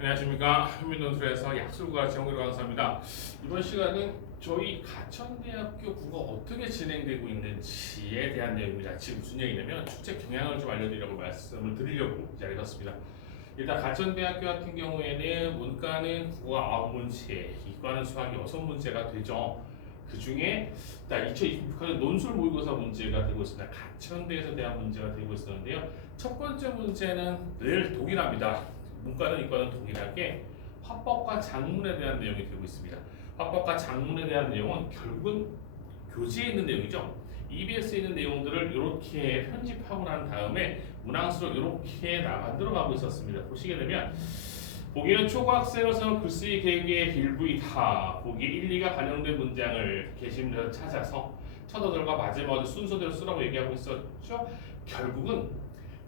안녕하십니까. 한민논술에서 약술과 정의를 강사입니다. 이번 시간은 저희 가천대학교 국어 어떻게 진행되고 있는지에 대한 내용입니다. 지금 무슨 얘기냐면 출제 경향을 좀 알려드리려고 말씀을 드리려고 이 자리에 섰습니다. 일단 가천대학교 같은 경우에는 문과는 국어 9문제, 이과는 수학 6문제가 되죠. 그 중에 2026학년 논술 모의고사 문제가 되고 있습니다. 가천대에서 대한 문제가 되고 있었는데요. 첫 번째 문제는 늘 동일합니다. 문과는 이과는 동일하게 화법과 작문에 대한 내용이 되고 있습니다. 화법과 작문에 대한 내용은 결국은 교재에 있는 내용이죠. EBS에 있는 내용들을 이렇게 편집하고 난 다음에 문항수로 이렇게 만들어가고 있었습니다. 보시게 되면 보기는 초고학생으로서는 글쓰기 계획의 일부이다. 보기 1, 2가 반영된 문장을 게시물에서 찾아서 첫 어절과 마지막 어절 순서대로 쓰라고 얘기하고 있었죠. 결국은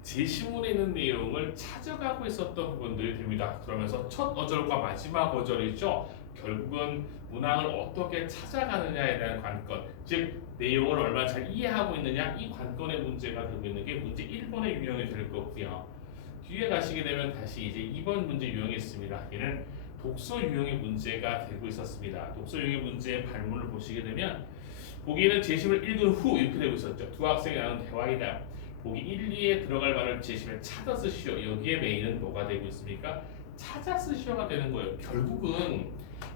제시문에 있는 내용을 찾아가고 있었던 부분들이 됩니다. 그러면서 첫 어절과 마지막 어절이죠. 결국은 문항을 어떻게 찾아가느냐에 대한 관건, 즉 내용을 얼마나 잘 이해하고 있느냐, 이 관건의 문제가 되고 있는 게 문제 1번의 유형이 될 거고요. 뒤에 가시게 되면 다시 이제 2번 문제 유형이 있습니다. 얘는 독서 유형의 문제가 되고 있었습니다. 독서 유형의 문제의 발문을 보시게 되면 보기에는 제시문을 읽은 후 이렇게 되고 있었죠. 두 학생이 나눈 대화이다. 보기 1, 2에 들어갈 말을 제시문에 찾아 쓰시오. 여기에 메인은 뭐가 되고 있습니까? 찾아 쓰시오가 되는 거예요. 결국은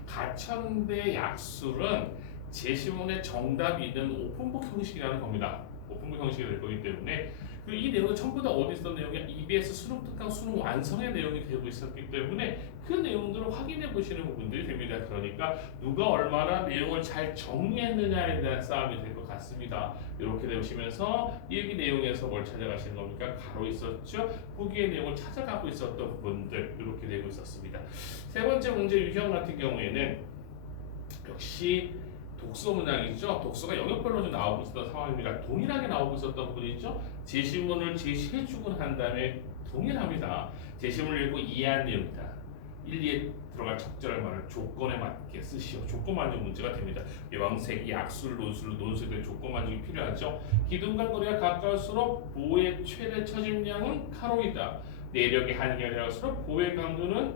가천대 약술은 제시문에 정답이 있는 오픈북 형식이라는 겁니다. 오픈북 형식이 될 거기 때문에 그리고 이 내용은 전부 다 어디 있었던 내용이야? EBS 수능 특강 수능 완성의 내용이 되고 있었기 때문에 그 내용들을 확인해 보시는 부분들이 됩니다. 그러니까 누가 얼마나 내용을 잘 정리했느냐에 대한 싸움이 될 것 같습니다. 이렇게 되시면서 일기 내용에서 뭘 찾아가시는 겁니까? 가로 있었죠? 후기의 내용을 찾아가고 있었던 부분들 이렇게 되고 있었습니다. 세 번째 문제 유형 같은 경우에는 역시 독서 문항이죠. 독서가 영역별로 좀 나오고 있었던 상황입니다. 동일하게 나오고 있었던 부분이죠. 제시문을 제시해주고 난 다음에 동일합니다. 제시문을 읽고 이해한 내용이다. 1, 2에 들어갈 적절한 말을 조건에 맞게 쓰시오. 조건 만족 문제가 됩니다. 명색, 약술, 논술, 논술의 조건 만족이 필요하죠. 기둥과 거리가 가까울수록 보의 최대 처짐량은 카로이다. 내력의 한계가 되어갈수록 보의 강도는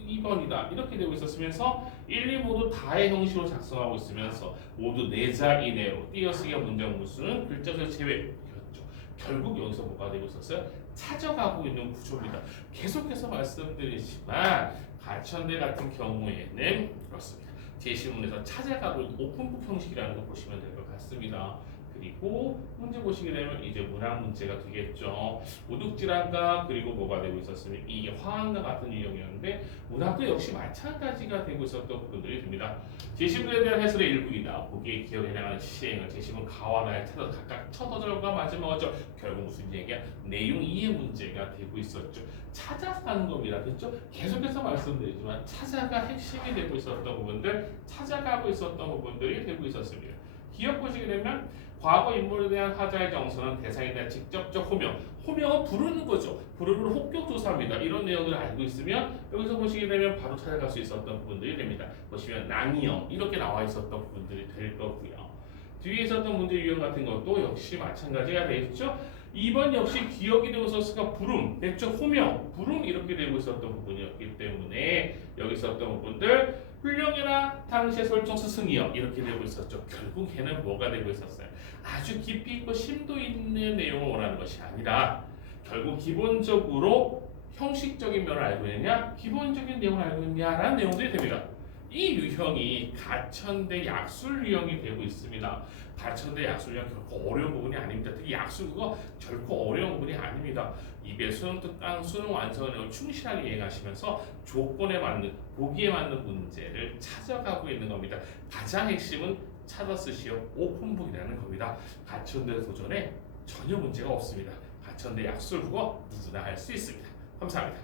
2번이다. 이렇게 되고 있었으면서 1, 2 모두 다의 형식으로 작성하고 있으면서 모두 4자 이내로 띄어쓰기와 문장 무수는 글자수 제외였죠. 결국 여기서 뭐가 되고 있었어요? 찾아가고 있는 구조입니다. 계속해서 말씀드리지만 가천대 같은 경우에는 그렇습니다. 제시문에서 찾아가고 있는 오픈북 형식이라는 거 보시면 될 것 같습니다. 그리고 문제 보시게 되면 이제 문항 문제가 되겠죠. 오둑질한가 그리고 뭐가 되고 있었으면 이게 화한과 같은 유형이었는데 문학도 역시 마찬가지가 되고 있었던 부분들이 됩니다. 제시문에 대한 해설의 일부이다. 보기에 기억에 해당하는 시행을 제시문 가와나에 찾아서 각각 첫 어절과 마지막 어절 결국 무슨 얘기야? 내용 이해 문제가 되고 있었죠. 찾아서 가는 겁니다. 그렇죠? 계속해서 말씀드리지만 찾아가 핵심이 되고 있었던 부분들, 찾아가고 있었던 부분들이 되고 있었습니다. 기억 보시게 되면 과거 인물에 대한 하자의 정서는 대상에 대한 직접적 호명, 호명은 부르는 거죠. 부르는 혹격조사입니다. 이런 내용을 알고 있으면 여기서 보시게 되면 바로 찾아갈 수 있었던 부분들이 됩니다. 보시면 낭이형 이렇게 나와 있었던 부분들이 될 거고요. 뒤에 있었던 문제 유형 같은 것도 역시 마찬가지가 되겠죠. 2번 역시 기억이 되고 있었으니까 부름, 내적 호명, 부름 이렇게 되고 있었던 부분이었기 때문에 여기 있었던 부분들 훌륭해라 당시의 설정 스승이여 이렇게 되고 있었죠. 결국 걔는 뭐가 되고 있었어요? 아주 깊이 있고 심도 있는 내용을 원하는 것이 아니라 결국 기본적으로 형식적인 면을 알고 있느냐 기본적인 내용을 알고 있느냐라는 내용들이 됩니다. 이 유형이 가천대 약술 유형이 되고 있습니다. 가천대 약술 유형 결코 어려운 부분이 아닙니다. 특히 약술 그거 결코 어려운 부분이 아닙니다. 입에 수능 특강 수능 완성을 내용 충실하게 이해하시면서 조건에 맞는 보기에 맞는 문제를 찾아가고 있는 겁니다. 가장 핵심은 찾아 쓰시오 오픈북이라는 겁니다. 가천대 도전에 전혀 문제가 없습니다. 가천대 약술 국어 누구나 할 수 있습니다. 감사합니다.